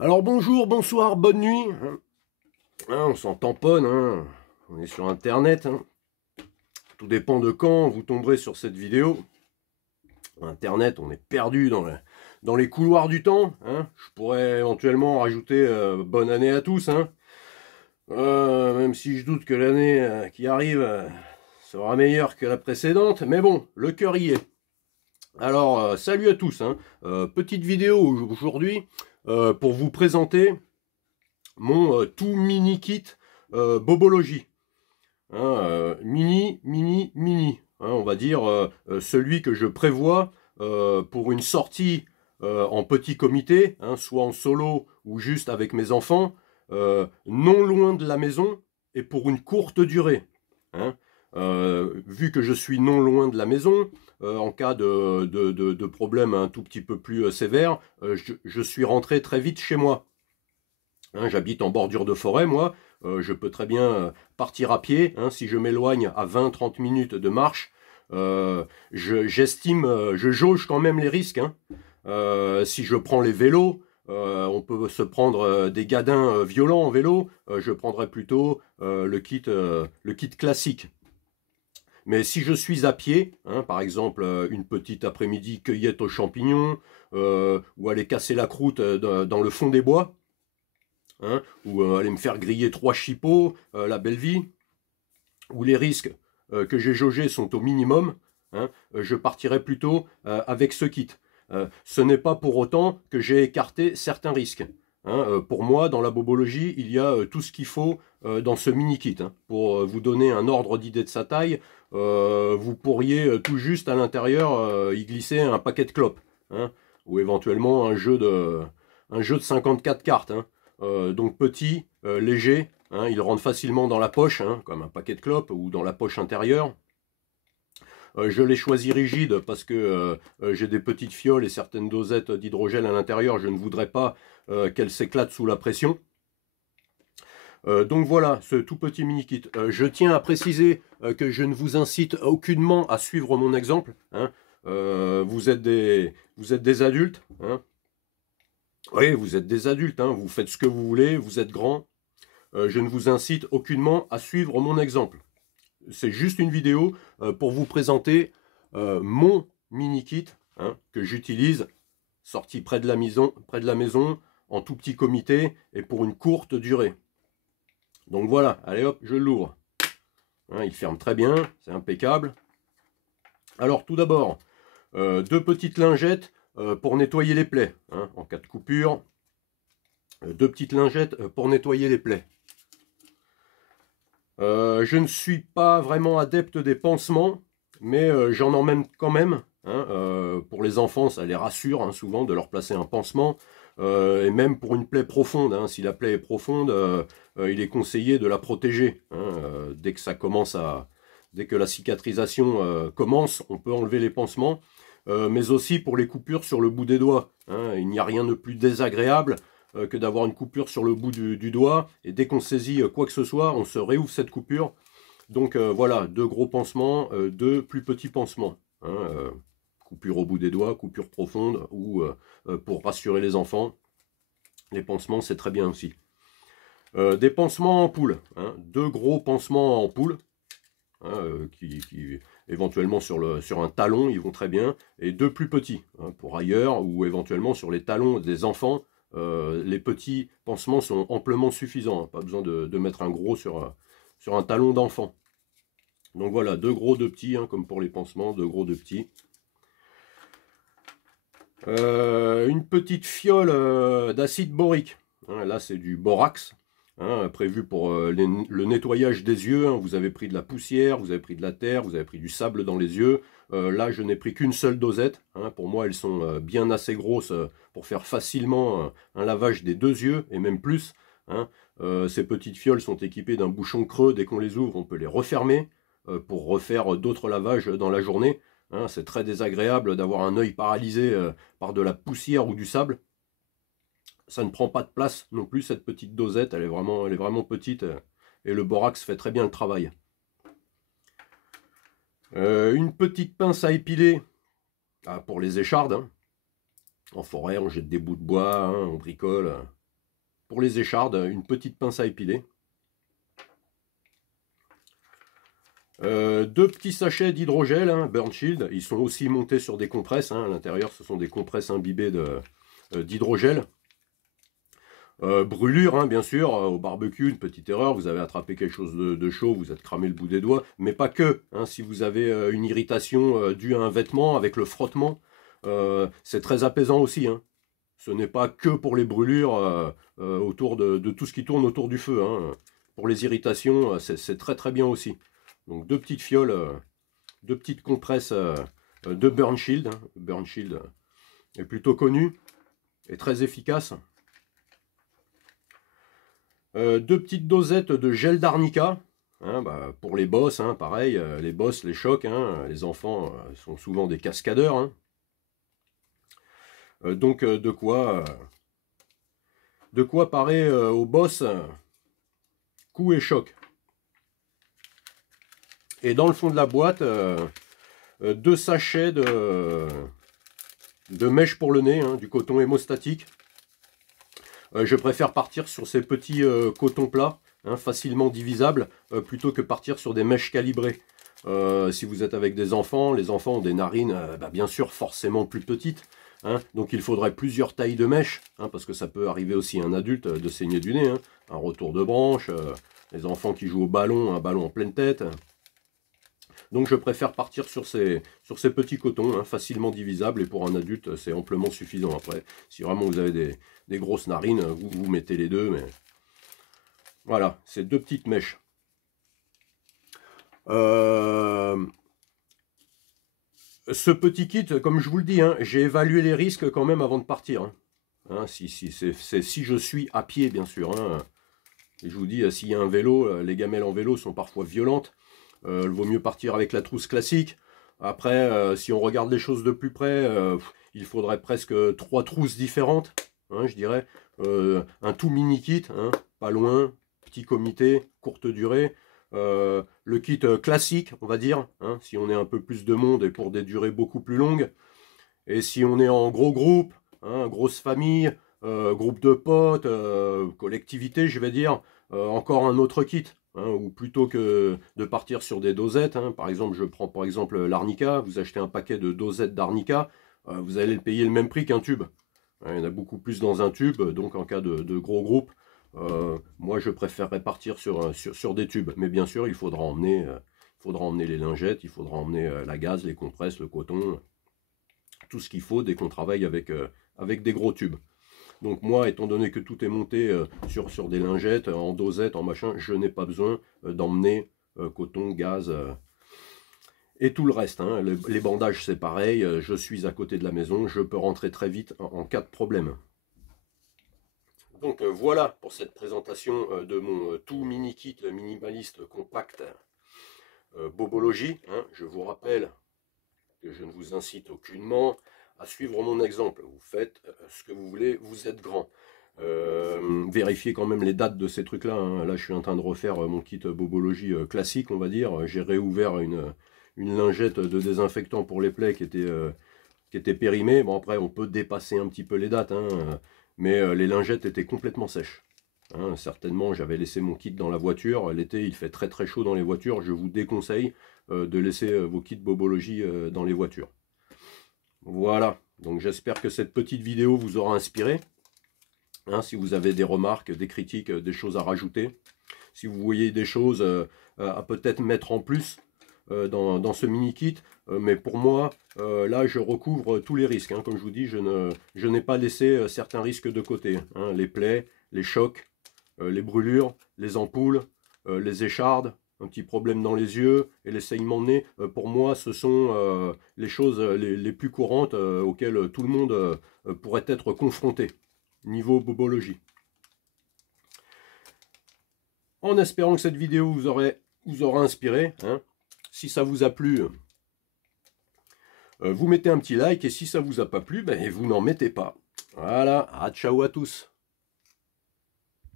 Alors bonjour, bonsoir, bonne nuit. On s'en tamponne, hein. On est sur internet. Tout dépend de quand vous tomberez sur cette vidéo. Internet, on est perdu dans les couloirs du temps. Je pourrais éventuellement rajouter bonne année à tous. Même si je doute que l'année qui arrive sera meilleure que la précédente. Mais bon, le cœur y est. Alors, salut à tous. Petite vidéo aujourd'hui pour vous présenter mon tout mini kit Bobologie. Mini, on va dire celui que je prévois pour une sortie en petit comité, soit en solo ou juste avec mes enfants, non loin de la maison et pour une courte durée. hein. Vu que je suis non loin de la maison, en cas de problème un tout petit peu plus sévère, je suis rentré très vite chez moi. J'habite en bordure de forêt, moi. Je peux très bien partir à pied. Si je m'éloigne à 20-30 minutes de marche, j'estime, je jauge quand même les risques. Si je prends les vélos, on peut se prendre des gadins violents en vélo. Je prendrais plutôt le kit classique. Mais si je suis à pied, par exemple une petite après-midi cueillette aux champignons, ou aller casser la croûte dans le fond des bois, ou aller me faire griller 3 chipots, la belle vie, où les risques que j'ai jaugés sont au minimum, je partirai plutôt avec ce kit. Ce n'est pas pour autant que j'ai écarté certains risques. Pour moi, dans la bobologie, il y a tout ce qu'il faut dans ce mini kit. Pour vous donner un ordre d'idée de sa taille, vous pourriez tout juste à l'intérieur y glisser un paquet de clopes, ou éventuellement un jeu de 54 cartes. Donc petit, léger, il rentre facilement dans la poche, comme un paquet de clopes, ou dans la poche intérieure. Je l'ai choisi rigide parce que j'ai des petites fioles et certaines dosettes d'hydrogel à l'intérieur. Je ne voudrais pas qu'elles s'éclatent sous la pression. Donc voilà, ce tout petit mini kit. Je tiens à préciser que je ne vous incite aucunement à suivre mon exemple. Vous êtes des adultes. Oui, vous êtes des adultes. Vous faites ce que vous voulez, vous êtes grands. Je ne vous incite aucunement à suivre mon exemple. C'est juste une vidéo pour vous présenter mon mini kit que j'utilise, sorti près de la maison, en tout petit comité et pour une courte durée. Donc voilà, allez hop, je l'ouvre. Il ferme très bien, c'est impeccable. Alors tout d'abord, deux petites lingettes pour nettoyer les plaies, en cas de coupure. Deux petites lingettes pour nettoyer les plaies. Je ne suis pas vraiment adepte des pansements, mais j'en emmène quand même. Pour les enfants, ça les rassure souvent de leur placer un pansement. Et même pour une plaie profonde, si la plaie est profonde, il est conseillé de la protéger. Dès que la cicatrisation commence, on peut enlever les pansements. Mais aussi pour les coupures sur le bout des doigts. Il n'y a rien de plus désagréable que d'avoir une coupure sur le bout du doigt, et dès qu'on saisit quoi que ce soit, on se réouvre cette coupure. Donc voilà, deux gros pansements, deux plus petits pansements. Coupure au bout des doigts, coupure profonde, ou pour rassurer les enfants, les pansements c'est très bien aussi. Des pansements en poule, deux gros pansements en poule, qui éventuellement sur un talon, ils vont très bien, et deux plus petits, pour ailleurs, ou éventuellement sur les talons des enfants. Les petits pansements sont amplement suffisants, pas besoin de mettre un gros sur un talon d'enfant. Donc voilà, deux gros, deux petits, comme pour les pansements, deux gros, deux petits. Une petite fiole d'acide borique, là c'est du borax, prévu pour le nettoyage des yeux. Vous avez pris de la poussière, vous avez pris de la terre, vous avez pris du sable dans les yeux. Là je n'ai pris qu'une seule dosette. Pour moi elles sont bien assez grosses pour faire facilement un lavage des deux yeux, et même plus. Ces petites fioles sont équipées d'un bouchon creux. Dès qu'on les ouvre, on peut les refermer pour refaire d'autres lavages dans la journée. C'est très désagréable d'avoir un œil paralysé par de la poussière ou du sable. Ça ne prend pas de place non plus, cette petite dosette, elle est vraiment petite, et le borax fait très bien le travail. Une petite pince à épiler pour les échardes. En forêt, on jette des bouts de bois, on bricole. pour les échardes, une petite pince à épiler. 2 petits sachets d'hydrogel, hein, Burn Shield. Ils sont aussi montés sur des compresses. Hein, à l'intérieur, ce sont des compresses imbibées d'hydrogel. Brûlure, hein, bien sûr, au barbecue, une petite erreur, vous avez attrapé quelque chose de chaud, vous êtes cramé le bout des doigts, mais pas que, hein, si vous avez une irritation due à un vêtement avec le frottement, c'est très apaisant aussi, hein. Ce n'est pas que pour les brûlures autour de tout ce qui tourne autour du feu, hein. Pour les irritations, c'est très très bien aussi. Donc 2 petites fioles, 2 petites compresses de Burn Shield, hein. Burn Shield est plutôt connu et très efficace. 2 petites dosettes de gel d'arnica, hein, bah, pour les boss, hein, pareil, les boss, les chocs, hein, les enfants sont souvent des cascadeurs. Hein. Donc de quoi parer aux boss coup et choc. Et dans le fond de la boîte, 2 sachets de mèche pour le nez, hein, du coton hémostatique. Je préfère partir sur ces petits cotons plats, hein, facilement divisables, plutôt que partir sur des mèches calibrées. Si vous êtes avec des enfants, les enfants ont des narines, bien sûr, forcément plus petites. Hein, donc il faudrait plusieurs tailles de mèches, hein, parce que ça peut arriver aussi à un adulte de saigner du nez. Hein, un retour de branche, les enfants qui jouent au ballon, un ballon en pleine tête. Donc je préfère partir sur ces petits cotons, hein, facilement divisables, et pour un adulte c'est amplement suffisant. Après, si vraiment vous avez des grosses narines, vous mettez les deux, mais voilà, c'est 2 petites mèches. Ce petit kit, comme je vous le dis, hein, j'ai évalué les risques quand même avant de partir. Hein. Hein, si je suis à pied, bien sûr. Hein. Et je vous dis, s'il y a un vélo, les gamelles en vélo sont parfois violentes. Il vaut mieux partir avec la trousse classique. Après, si on regarde les choses de plus près, il faudrait presque 3 trousses différentes, hein, je dirais. Un tout mini kit, hein, pas loin, petit comité, courte durée. Le kit classique, on va dire, hein, si on est un peu plus de monde et pour des durées beaucoup plus longues. Et si on est en gros groupe, hein, grosse famille, groupe de potes, collectivité, je vais dire, encore un autre kit. Hein, ou plutôt que de partir sur des dosettes, hein, par exemple, je prends par exemple l'arnica, vous achetez un paquet de dosettes d'arnica, vous allez le payer le même prix qu'un tube. Hein, il y en a beaucoup plus dans un tube, donc en cas de gros groupe, moi je préférerais partir sur des tubes. Mais bien sûr, il faudra emmener les lingettes, il faudra emmener la gaze, les compresses, le coton, tout ce qu'il faut dès qu'on travaille avec des gros tubes. Donc moi, étant donné que tout est monté sur des lingettes, en dosettes, en machin, je n'ai pas besoin d'emmener coton, gaz et tout le reste. Hein. Les bandages, c'est pareil. Je suis à côté de la maison, je peux rentrer très vite en cas de problème. Donc voilà pour cette présentation de mon tout mini kit minimaliste compact Bobologie. Hein. Je vous rappelle que je ne vous incite aucunement à suivre mon exemple. Vous faites ce que vous voulez, vous êtes grand. Vérifiez quand même les dates de ces trucs là. Hein. Là je suis en train de refaire mon kit Bobologie classique, on va dire. J'ai réouvert une lingette de désinfectant pour les plaies qui était périmée. Bon, après on peut dépasser un petit peu les dates, hein, mais les lingettes étaient complètement sèches. Hein, certainement j'avais laissé mon kit dans la voiture. L'été il fait très très chaud dans les voitures. Je vous déconseille de laisser vos kits Bobologie dans les voitures. Voilà, donc j'espère que cette petite vidéo vous aura inspiré. Hein, si vous avez des remarques, des critiques, des choses à rajouter, si vous voyez des choses à peut-être mettre en plus dans ce mini kit, mais pour moi, là je recouvre tous les risques. Hein. Comme je vous dis, je n'ai pas laissé certains risques de côté. Hein. Les plaies, les chocs, les brûlures, les ampoules, les échardes, un petit problème dans les yeux et les saignements de nez, pour moi ce sont les choses les plus courantes auxquelles tout le monde pourrait être confronté niveau bobologie. En espérant que cette vidéo vous aura inspiré, hein. Si ça vous a plu, vous mettez un petit like, et si ça vous a pas plu, ben, vous n'en mettez pas. Voilà, ciao à tous.